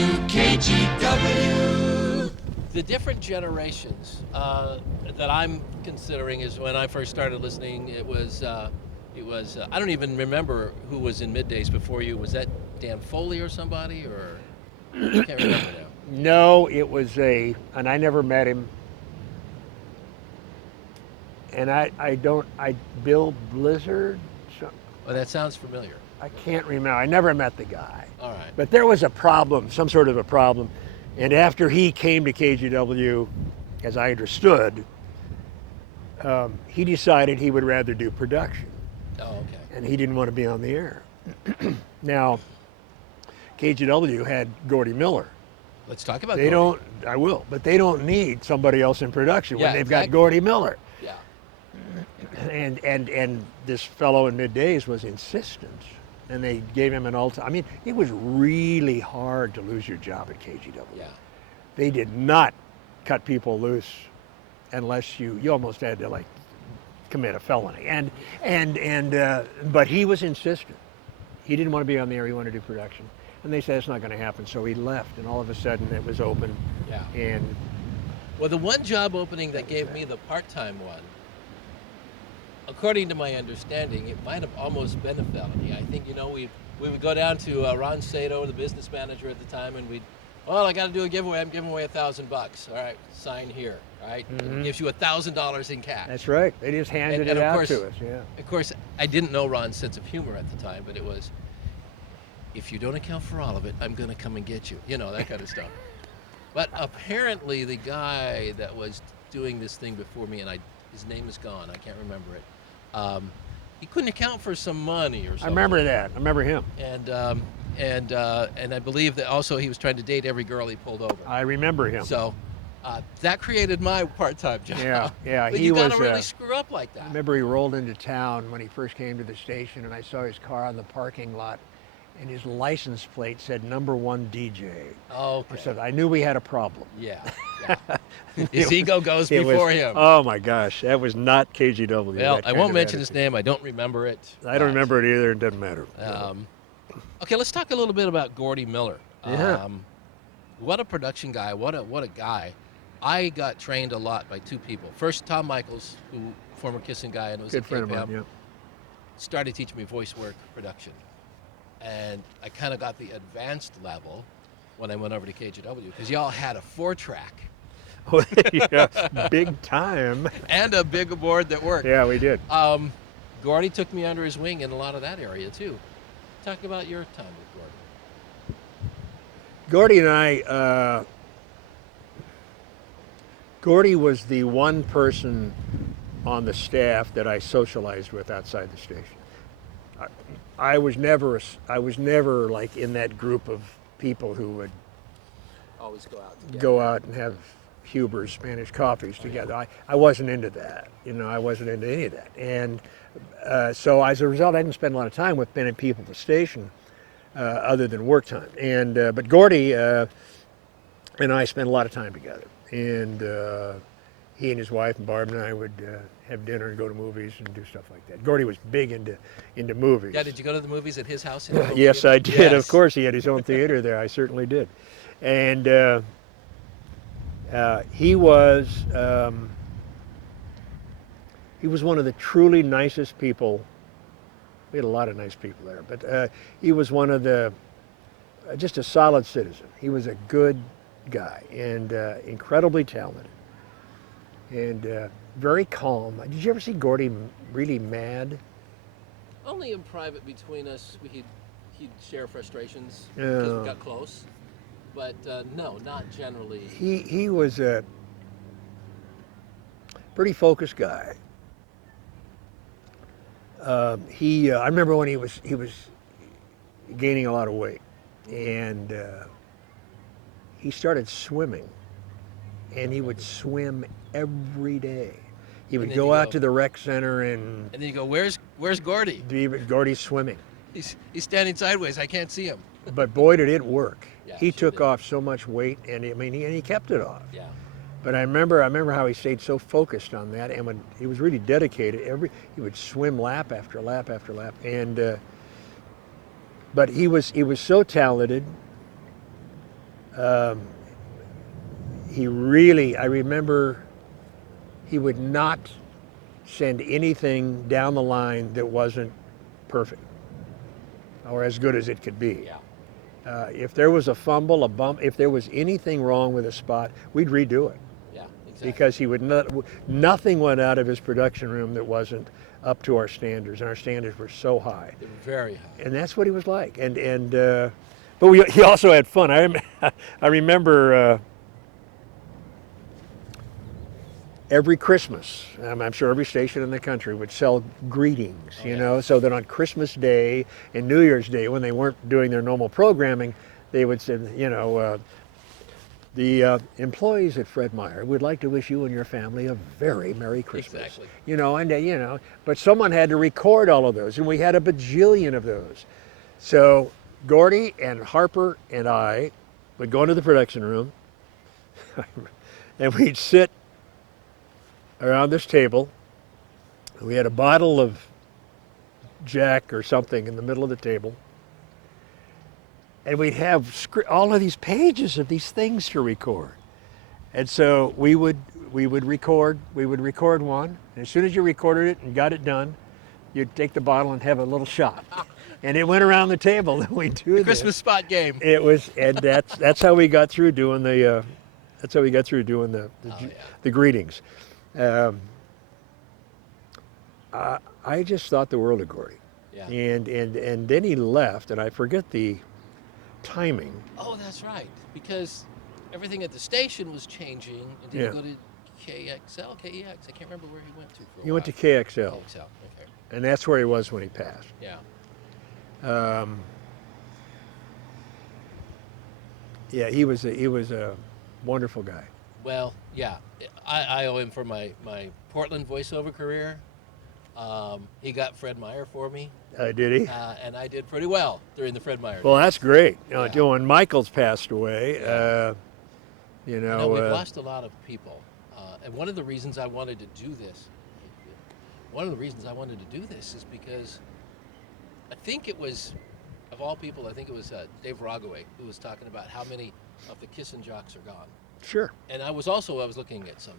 KGW. The different generations that I'm considering is when I first started listening. I don't even remember who was in middays before you. Was that Dan Foley or somebody, or I can't remember now. No, it was and I never met him. And Bill Blizzard, Oh, that sounds familiar. I can't remember. I never met the guy. All right. But there was a problem, some sort of a problem. And after he came to KGW, as I understood, he decided he would rather do production. Oh, okay. And he didn't want to be on the air. Now, KGW had Gordy Miller. Let's talk about. They Gordy. don't, I will, but they don't need somebody else in production when Yeah, they've exactly. got Gordy Miller. Yeah. And this fellow in middays was insistent, and they gave him an ultimate. I mean, it was really hard to lose your job at KGW. Yeah. They did not cut people loose unless you almost had to like commit a felony. But he was insistent. He didn't want to be on the air. He wanted to do production, and they said it's not going to happen. So he left, and all of a sudden it was open. Yeah. And Well, the one job opening that gave me the part-time one, according to my understanding, it might have almost been a felony. I think, we would go down to Ron Sato, the business manager at the time, and I got to do a giveaway. I'm giving away $1,000. All right, sign here. All right, It gives you $1,000 in cash. that's right. They just handed And it of out course- to us. Yeah. Of course, I didn't know Ron's sense of humor at the time, but it was, if you don't account for all of it, I'm going to come and get you. That kind of stuff. But apparently the guy that was doing this thing before me, and his name is gone, I can't remember it, he couldn't account for some money or something. I remember that. I remember him. And I believe that also he was trying to date every girl he pulled over. I remember him. So that created my part-time job. Yeah. But He you was. gotta really screw up like that. I remember he rolled into town when he first came to the station, and I saw his car in the parking lot, and his license plate said #1 DJ. Okay. I said, I knew we had a problem. Yeah. His ego goes before him. Oh my gosh, that was not KGW. Well, that I kind won't of mention his attitude. name. I don't remember it. I don't remember it either. It doesn't matter. Okay, let's talk a little bit about Gordy Miller. Yeah. What a production guy. What a guy. I got trained a lot by two people. First, Tom Michaels, who former Kissing guy and was Good at friend of KPM, mine. Yeah. started teaching me voice work production. And I kind of got the advanced level when I went over to KGW because y'all had a 4-track Yeah, big time. and a big board that worked. Yeah, we did. Gordy took me under his wing in a lot of that area too. Talk about your time with Gordy. Gordy and I, Gordy was the one person on the staff that I socialized with outside the station. I was never like in that group of people who would Always go out together. go out and have Huber's Spanish coffees together. I wasn't into that. I wasn't into any of that. And so as a result, I didn't spend a lot of time with many people at the station other than work time. And but Gordy and I spent a lot of time together. And he and his wife and Barb and I would have dinner and go to movies and do stuff like that. Gordy was big into movies. Yeah, did you go to the movies at his house? Yes, I did. Yes. Of course, he had his own theater there. I certainly did. And he was one of the truly nicest people. We had a lot of nice people there, but he was one of the just a solid citizen. He was a good guy and incredibly talented and very calm. Did you ever see Gordy really mad? Only in private between us, he'd share frustrations because we got close. But no, not generally. He was a pretty focused guy. I remember when he was gaining a lot of weight, and he started swimming, and he would swim every day. He would then go you out go- to the rec center and And then you go, where's Gordy? Gordy's swimming. He's standing sideways. I can't see him. But boy, did it work. Yeah, He sure took did. off so much weight, and he kept it off. Yeah. But I remember how he stayed so focused on that, and when he was really dedicated, he would swim lap after lap after lap, and but he was so talented He really, I remember, he would not send anything down the line that wasn't perfect or as good as it could be. Yeah. If there was a fumble, a bump, if there was anything wrong with a spot, we'd redo it. Yeah. Exactly. Because he would not, nothing went out of his production room that wasn't up to our standards, and our standards were so high. They were very high. And that's what he was like. But he also had fun. I remember every Christmas, I'm sure every station in the country would sell greetings, Oh, you yeah. know, so that on Christmas Day and New Year's Day, when they weren't doing their normal programming, they would say, you know, the employees at Fred Meyer would like to wish you and your family a very Merry Christmas. Exactly. You know, and you know, but someone had to record all of those, and we had a bajillion of those. So Gordy and Harper and I would go into the production room, and we'd sit around this table. We had a bottle of Jack or something in the middle of the table. And we'd have all of these pages of these things to record. And so we would record one. And as soon as you recorded it and got it done, you'd take the bottle and have a little shot. And it went around the table and we'd do The this. Christmas spot game. It was, and that's how we got through doing the Oh, yeah. the greetings. I just thought the world of Gordy. Yeah. And then he left, and I forget the timing. Oh, that's right. Because everything at the station was changing. And did Yeah. he go to KXL, KEX? I can't remember where he went to for a He went to while. KXL, KXL. Okay. and that's where he was when he passed. Yeah. Yeah, he was a wonderful guy. Well, yeah. I owe him for my Portland voiceover career. He got Fred Meyer for me, Did he? and I did pretty well during the Fred Meyer. Well, days. that's great. Yeah. When Michaels passed away, Yeah. you You know, know, we've lost a lot of people, and one of the reasons I wanted to do this, is because I think it was, of all people, I think it was Dave Rogaway who was talking about how many of the Kissin' Jocks are gone. sure. And I was looking at some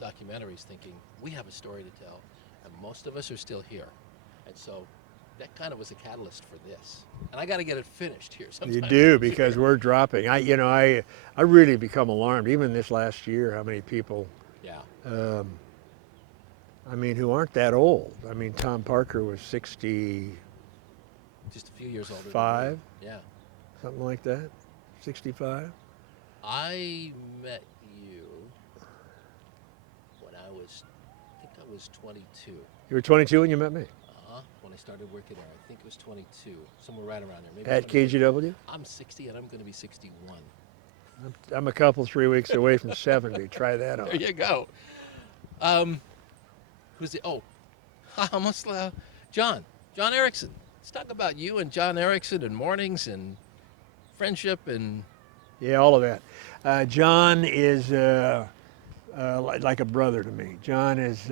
documentaries, thinking we have a story to tell, and most of us are still here, and so that kind of was a catalyst for this. And I got to get it finished here sometime. You do, next because year. we're dropping. I really become alarmed, even this last year, how many people, Yeah. who aren't that old. I mean, Tom Parker was 65, Just a few years older. Than me. Yeah. something like that, 65. I met you when I was 22. You were 22 when you met me When I started working there, I think it was 22, somewhere right around there. Maybe at 22. KGW. I'm 60 and I'm going to be 61. I'm a couple, 3 weeks away from 70. Try that There on. you go. Who's the? Oh, I almost John Erickson. Let's talk about you and John Erickson and mornings and friendship and. Yeah, all of that. John is like a brother to me. John is,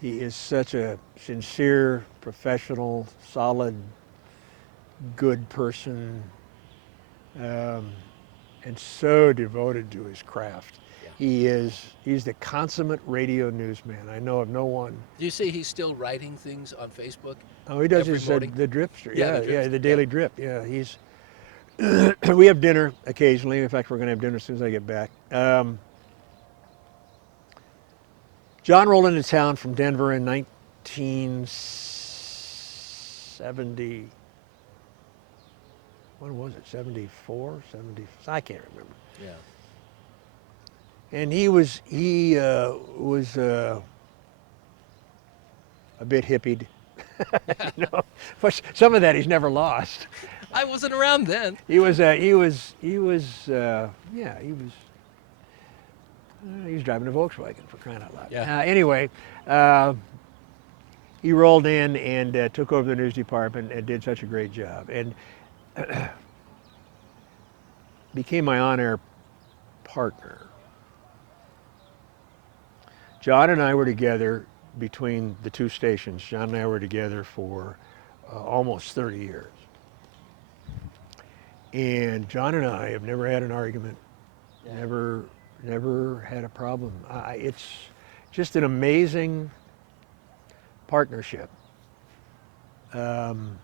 he is such a sincere, professional, solid, good person, and so devoted to his craft. Yeah. He's the consummate radio newsman. I know of no one. Do you see he's still writing things on Facebook? Oh, he does Every his morning? the dripster. Yeah, Yeah, the yeah, dripster, the daily yeah. drip. Yeah, he's. We have dinner occasionally. In fact, we're going to have dinner as soon as I get back. John rolled into town from Denver in 1970. When was it? 74, 70? I can't remember. Yeah. And he was a bit hippied. You know, but some of that he's never lost. I wasn't around then. He was driving a Volkswagen, for crying out loud. Yeah. Anyway, he rolled in and took over the news department and did such a great job, and became my on-air partner. John and I were together between the two stations. John and I were together for almost 30 years. And John and I have never had an argument, Yeah. never had a problem. It's just an amazing partnership. Um,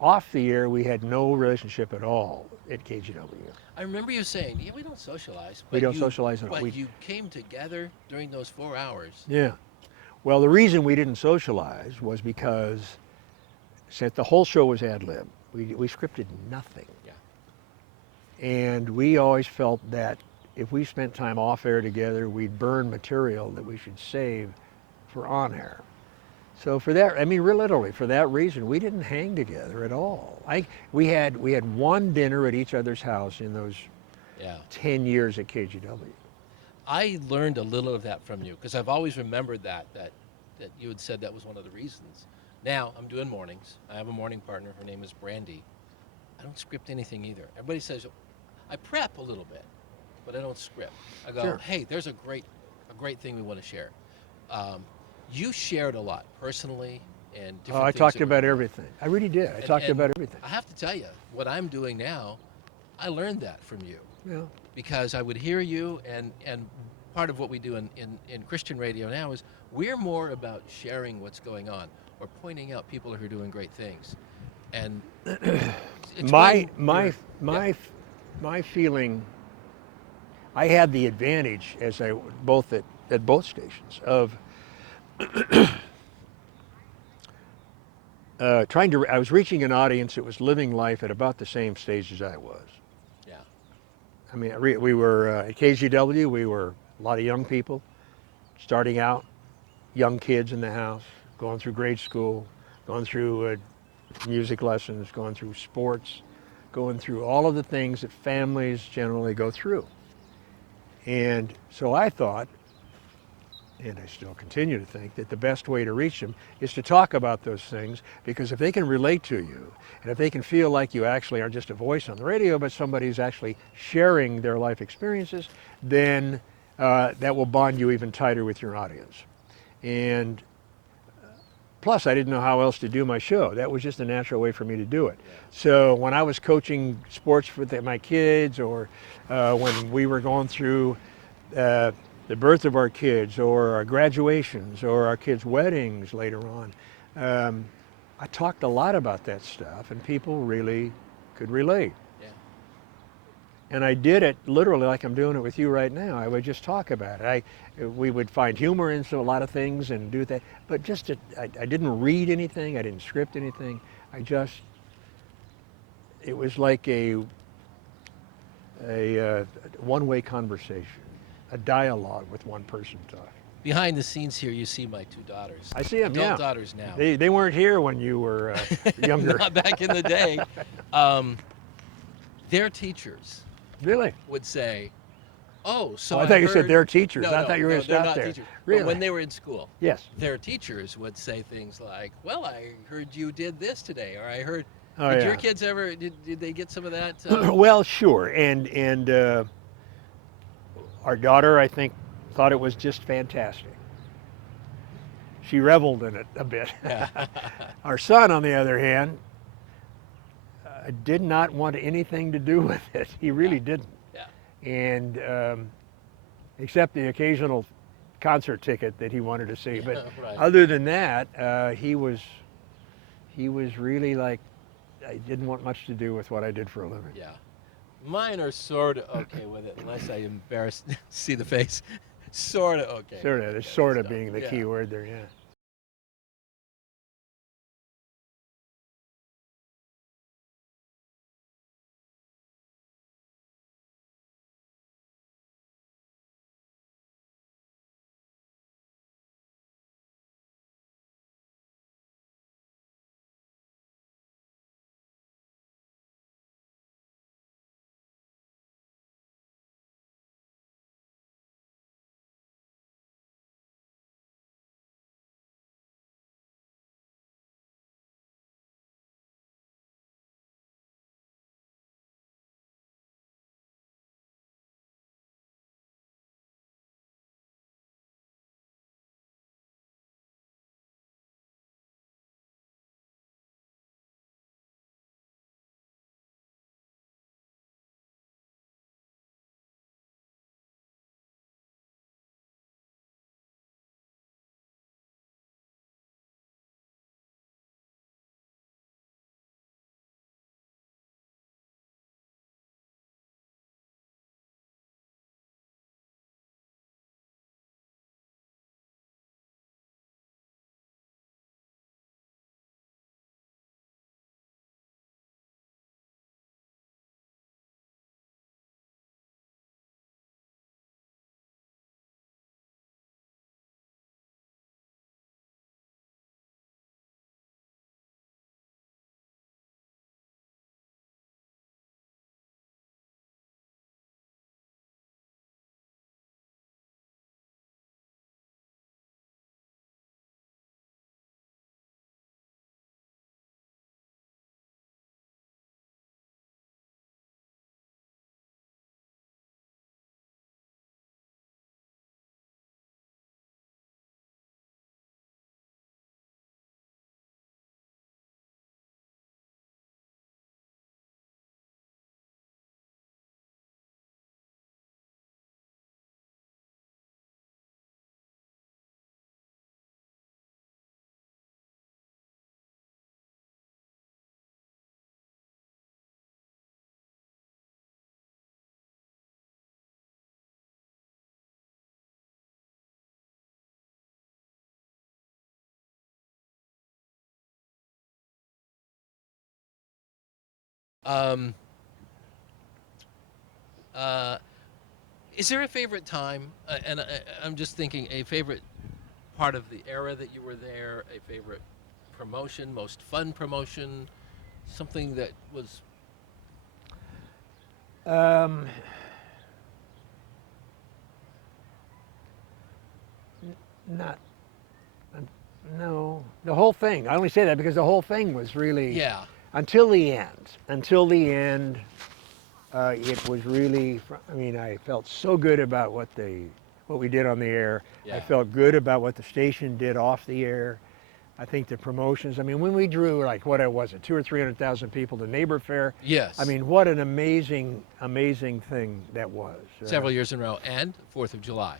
Off the air, we had no relationship at all at KGW. I remember you saying, "Yeah, we don't socialize." We But don't you, socialize at all. but you came together during those 4 hours. Yeah. Well, the reason we didn't socialize was because since the whole show was ad lib, we scripted nothing. Yeah. And we always felt that if we spent time off air together, we'd burn material that we should save for on air. So for that, I mean, literally for that reason, we didn't hang together at all. We had one dinner at each other's house in those Yeah. 10 years at KGW. I learned a little of that from you because I've always remembered that you had said that was one of the reasons. Now I'm doing mornings. I have a morning partner. Her name is Brandy. I don't script anything either. Everybody says I prep a little bit, but I don't script. I go, Sure. hey, there's a great thing we want to share. You shared a lot personally and Oh, different I things talked that- about everything. I really did. I talked and about everything. I have to tell you, what I'm doing now, I learned that from you. Yeah. Because I would hear you, and part of what we do in Christian radio now is we're more about sharing what's going on or pointing out people who are doing great things. And My explain your- my feeling. I had the advantage as I both at both stations of trying to. I was reaching an audience that was living life at about the same stage as I was. yeah, I mean, we were at KGW. We were a lot of young people, starting out, young kids in the house, going through grade school, going through music lessons, going through sports, going through all of the things that families generally go through. And so I thought, and I still continue to think, that the best way to reach them is to talk about those things, because if they can relate to you, and if they can feel like you actually are just a voice on the radio, but somebody who's actually sharing their life experiences, then that will bond you even tighter with your audience. And plus, I didn't know how else to do my show. That was just a natural way for me to do it. Yeah. So when I was coaching sports with my kids, or when we were going through the birth of our kids, or our graduations, or our kids' weddings later on, I talked a lot about that stuff, and people really could relate. yeah, And I did it literally like I'm doing it with you right now. I would just talk about it. We would find humor in a lot of things and do that, but I didn't read anything. I didn't script anything. It was like a one-way conversation, a dialogue with one person talking. Behind the scenes here, you see my two daughters. I see them, Adult yeah. daughters now. They weren't here when you were younger. Not back in the day. Their teachers Really? would say, "Oh, so Oh, I thought you said heard-" their teachers. No, I thought you were no, going to they're stop not there. teachers. But Really? when they were in school, Yes. their teachers would say things like, "Well, I heard you did this today," or "I heard." Oh, did yeah. your kids ever? Did they get some of that? Well, sure. And our daughter, I think, thought it was just fantastic. She reveled in it a bit. Our son, on the other hand, did not want anything to do with it. He really didn't. Yeah. And except the occasional concert ticket that he wanted to see. Yeah, But right. other than that, he was really like, I didn't want much to do with what I did for a living. Yeah. Mine are sort of okay with it, unless I embarrass see the face. Sort of okay. Sort of, with there's it, sort of so, being the yeah. key word there, yeah. Um, is there a favorite time? I'm just thinking a favorite part of the era that you were there, a favorite promotion, most fun promotion, something that was. Um, not, no, the whole thing. I only say that because the whole thing was really, Yeah, until the end. Until the end, it was really. I mean, I felt so good about what we did on the air. I yeah, felt good about what the station did off the air. I think the promotions. I mean, when we drew like what was it, 200,000 or 300,000 people to Neighbor Fair. yes. I mean, what an amazing, amazing thing that was. Several years in a row, and 4th of July.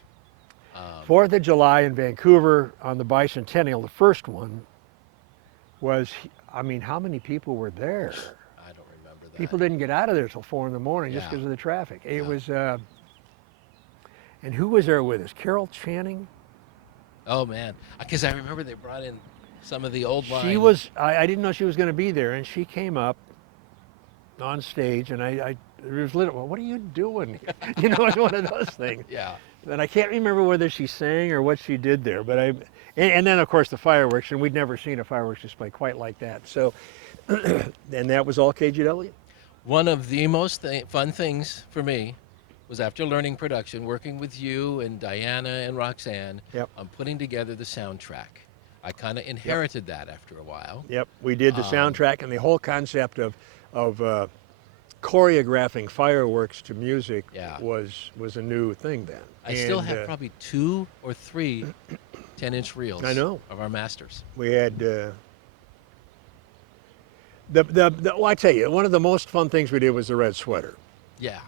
4th of July in Vancouver on the bicentennial, the first one was. I mean, how many people were there? I don't remember that. People didn't get out of there till 4 in the morning just Yeah. because of the traffic. It Yeah. was. And who was there with us? Carol Channing. Oh man, because I remember they brought in some of the old line. She was. I didn't know she was going to be there, and she came up on stage, and I there was little. Well, what are you doing? You know, it's one of those things. Yeah. And I can't remember whether she sang or what she did there, but and then of course the fireworks, and we'd never seen a fireworks display quite like that. So, and that was all KGW. One of the most fun things for me was after learning production, working with you and Diana and Roxanne Yep. on putting together the soundtrack. I kind of inherited that after a while. Yep, we did the soundtrack, and the whole concept of choreographing fireworks to music Yeah. was a new thing then. I still And, have probably 2 or 3 10-inch reels I know. of our masters. we had well, I tell you, one of the most fun things we did was the red sweater. Yeah.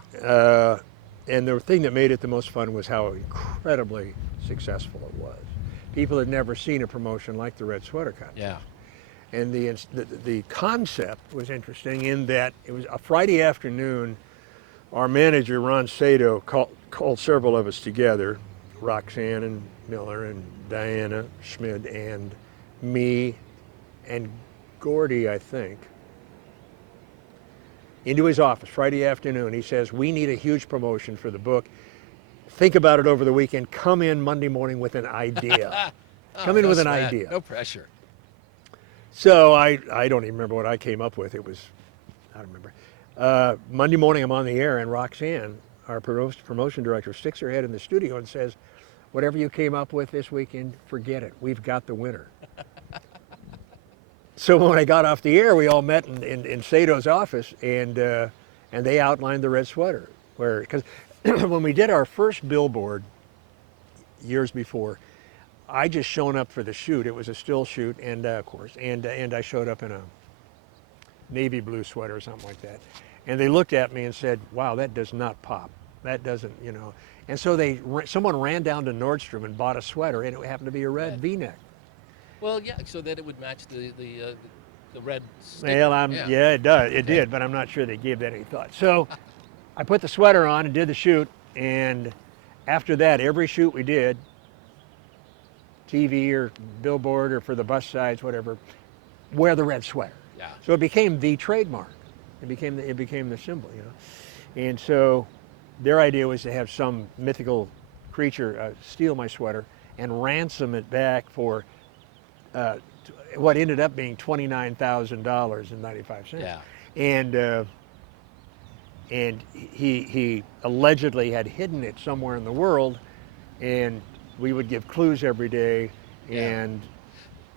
And the thing that made it the most fun was how incredibly successful it was. People had never seen a promotion like the red sweater contest. Yeah. And the concept was interesting in that it was a Friday afternoon. Our manager, Ron Sato, called several of us together, Roxanne and Miller and Diana Schmid and me and Gordy, I think, into his office Friday afternoon. He says, we need a huge promotion for the book. Think about it over the weekend. Come in Monday morning with an idea. Come in No with an sweat, idea. No pressure. So I don't even remember what I came up with. It was, I don't remember. Monday morning I'm on the air, and Roxanne, our promotion director, sticks her head in the studio and says, whatever you came up with this weekend, forget it. We've got the winner. So when I got off the air, we all met in Sato's office, and they outlined the red sweater. Because when we did our first billboard years before, I just shown up for the shoot. It was a still shoot, and of course, and I showed up in a navy blue sweater or something like that. And they looked at me and said, "Wow, that does not pop. That doesn't, you know." And so someone ran down to Nordstrom and bought a sweater, and it happened to be a red V-neck. Well, yeah, so that it would match the red sticker. Well, yeah, it does. It did, but I'm not sure they gave that any thought. So I put the sweater on and did the shoot, and after that, every shoot we did, TV or billboard or for the bus sides, whatever, wear the red sweater. Yeah. So it became the trademark. It became the symbol, you know. And so their idea was to have some mythical creature steal my sweater and ransom it back for what ended up being $29,000.95. Yeah. And he allegedly had hidden it somewhere in the world, and we would give clues every day, and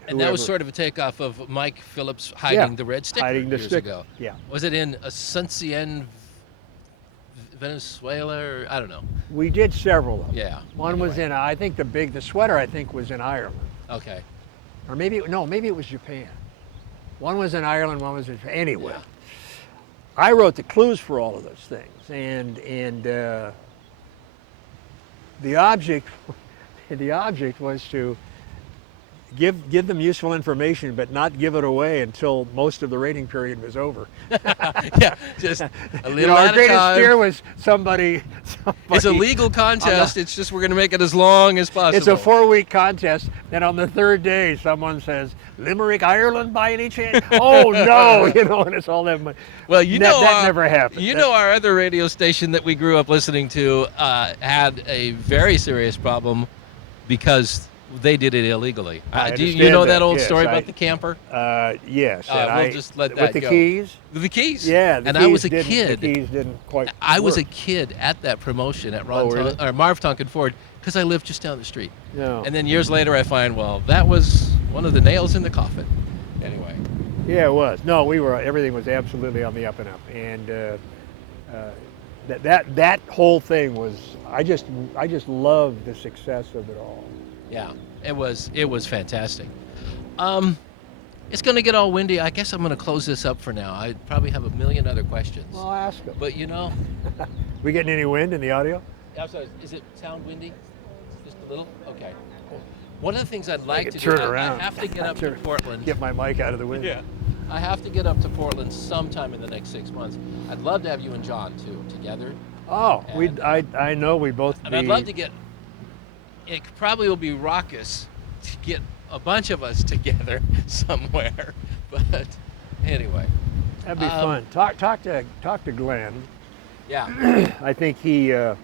that was sort of a takeoff of Mike Phillips hiding the red sticker hiding the years sticker. ago. Yeah. Was it in Asuncion, Venezuela, or I don't know? We did several of them. Yeah. One was in, I think the sweater I think was in Ireland. Okay. Or maybe it was Japan. One was in Ireland, one was in Japan. Anyway, Yeah. I wrote the clues for all of those things, and the object was to give them useful information, but not give it away until most of the rating period was over. Yeah, just a You little know, our at a greatest time. fear was somebody. It's a legal contest. It's just we're going to make it as long as possible. It's a 4-week contest. Then on the third day, someone says, "Limerick, Ireland, by any chance?" Oh no, you know, and it's all that money. Well, you that, know, that never happened. You know, our other radio station that we grew up listening to had a very serious problem because they did it illegally. I Do you understand know that, that old yes, story I- about the camper? Yes, and We'll just let that with the go. keys. The keys. Yeah, the and keys I was a didn't, kid. The keys didn't quite. I was a work. kid at that promotion at Oh, really? Marv Tonkin Ford because I lived just down the street. No. And then years later, I find, well, that was one of the nails in the coffin. Anyway. Yeah, it was. No, everything was absolutely on the up and up, and that whole thing was. I just loved the success of it all. Yeah, it was fantastic. It's going to get all windy. I guess I'm going to close this up for now. I probably have a million other questions. Well, I'll ask them. But you know, We getting any wind in the audio? I'm sorry, is it sound windy? Just a little? Okay. One of the things I'd like to Turn do, around. I have to get up to Portland. Get my mic out of the wind. Yeah. I have to get up to Portland sometime in the next 6 months. I'd love to have you and John too together. Oh, And- I know we both. And I'd love to get. It probably will be raucous to get a bunch of us together somewhere, but anyway, That'd be fun. Talk to Glenn. yeah. I think he. I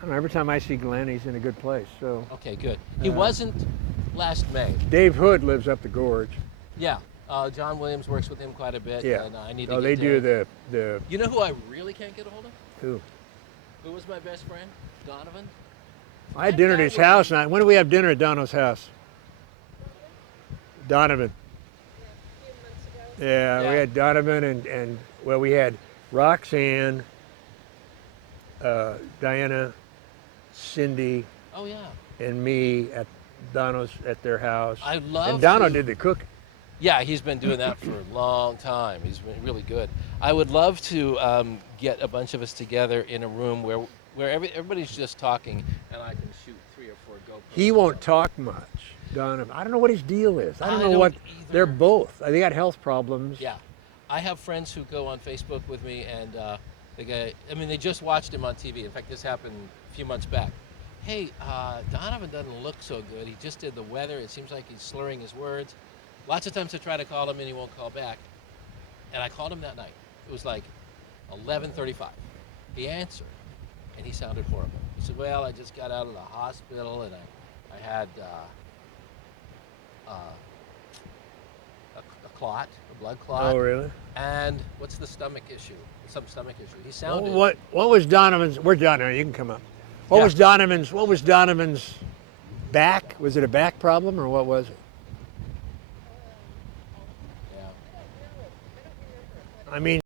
don't know. Every time I see Glenn, he's in a good place. So Okay, good. He wasn't last May. Dave Hood lives up the gorge. Yeah. John Williams works with him quite a bit. Yeah. And I need to Oh, get they do Dave. the You know who I really can't get a hold of? who? Who was my best friend? Donovan. I had dinner at his house. And when did we have dinner at Dono's house? Donovan. Yeah, Yeah. we had Donovan and well, we had Roxanne, Diana, Cindy, Oh yeah. and me at Dono's at their house. I love. And Dono to- did the cooking. Yeah, he's been doing that for a long time. He's been really good. I would love to get a bunch of us together in a room where everybody's just talking, and I can shoot 3 or 4 GoPros. He won't talk much, Donovan. I don't know what his deal is. I don't know don't what. either. They're both. They got health problems. Yeah, I have friends who go on Facebook with me, and the guy. I mean, they just watched him on TV. In fact, this happened a few months back. Hey, Donovan doesn't look so good. He just did the weather. It seems like he's slurring his words. Lots of times I try to call him and he won't call back. And I called him that night. It was like 11:35. He answered, and he sounded horrible. He said, "Well, I just got out of the hospital, and I had a clot, a blood clot. Oh, really? And what's the stomach issue? Some stomach issue." He sounded. What was Donovan's? Where's Donovan? You can come up. What Yeah. was Donovan's back? Was it a back problem or what was it? Yeah. I mean,